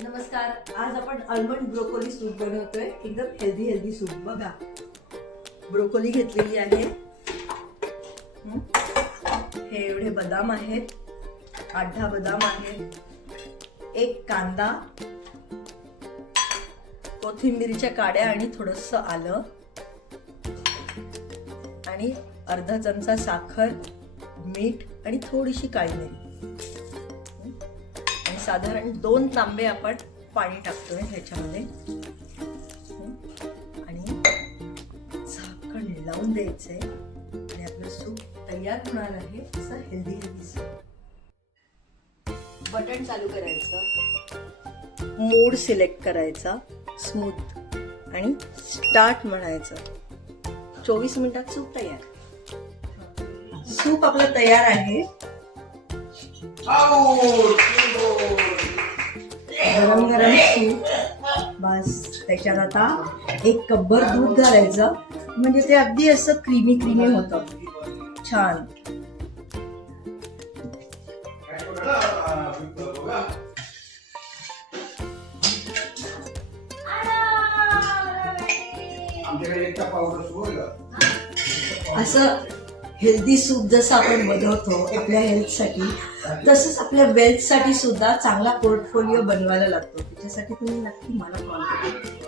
नमस्कार. आज आपण आल्मंड ब्रोकोली सूप बनवतोय. एकदम हेल्दी सूप. बघा, ब्रोकोली घेतलेली आहे. हे एवढे बदाम आहेत, 8-10 बदाम आहेत, एक कांदा, कोथिंबीरच्या काड्या आणि थोडंसं आलं आणि अर्धा चमचा साखर, मीठ आणि थोडीशी काळी मिरी आणि साधारण 2 तांबे आपण पाणी टाकतोय ह्याच्यामध्ये आणि झाकण लावून द्यायचंय आणि आपलं सूप तयार होणार आहे. असं हेल्दी सूप. बटन चालू करायचं, मोड सिलेक्ट करायचा, स्मूथ आणि स्टार्ट म्हणायचं. 24 मिनिटात सूप तयार. सूप आपलं तयार आहे. गरम गरम सूप. बस त्याच्यात आता 1 कपभर दूध घालायचं, म्हणजे ते अगदी असं क्रीमी होतं, छान. असं हेल्दी सूप जसं आपण बनवतो आपल्या हेल्थसाठी, तसंच आपल्या वेल्थसाठी सुद्धा चांगला पोर्टफोलिओ बनवायला लागतो. त्याच्यासाठी तुम्ही नक्की मला कॉल करा.